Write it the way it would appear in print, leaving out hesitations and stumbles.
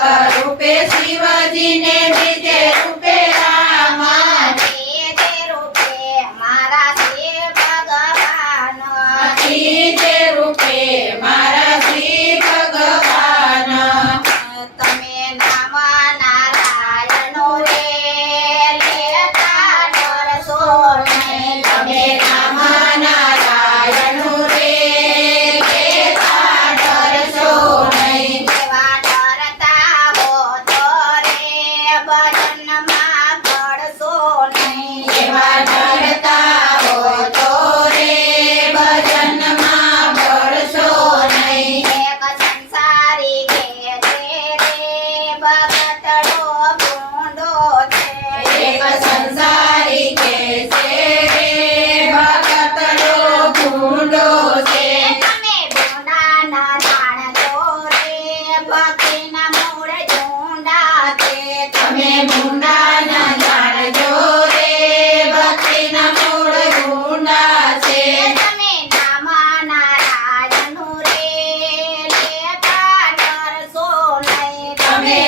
એક રૂપે શિવજી ને બીજે રૂપે રામ ત્રીજે રૂપે મારા શિવ ભગવાન ત્રીજે રૂપે મારા શ્રી ભગવાન તમે નામ નારાયણનું રે લેતા ડરશો નહીં. તમે નામ નારાયણનું રે લેતા ડરશો નહીં. એવા ડરતા હો તો રે ભજનમાં પડશો નહીં. એવા ડરતા હો તો રે ભજનમાં પડશો નહીં. એક સંસારી કે છે રે ભગતડો ભૂંડો છે. એક સંસારી કે છે રે ભગતડો ભૂંડો છે. તમે ભૂંડા ના જાણજો રે ભક્તિના મૂળ ઝૂંડા છે. તમે ભૂંડા ના જાણજો રે ભક્તિના મૂળ ભૂંડા છે. તમે નામ નારાયણનું રે લેતા ડરશો નહીં. તમે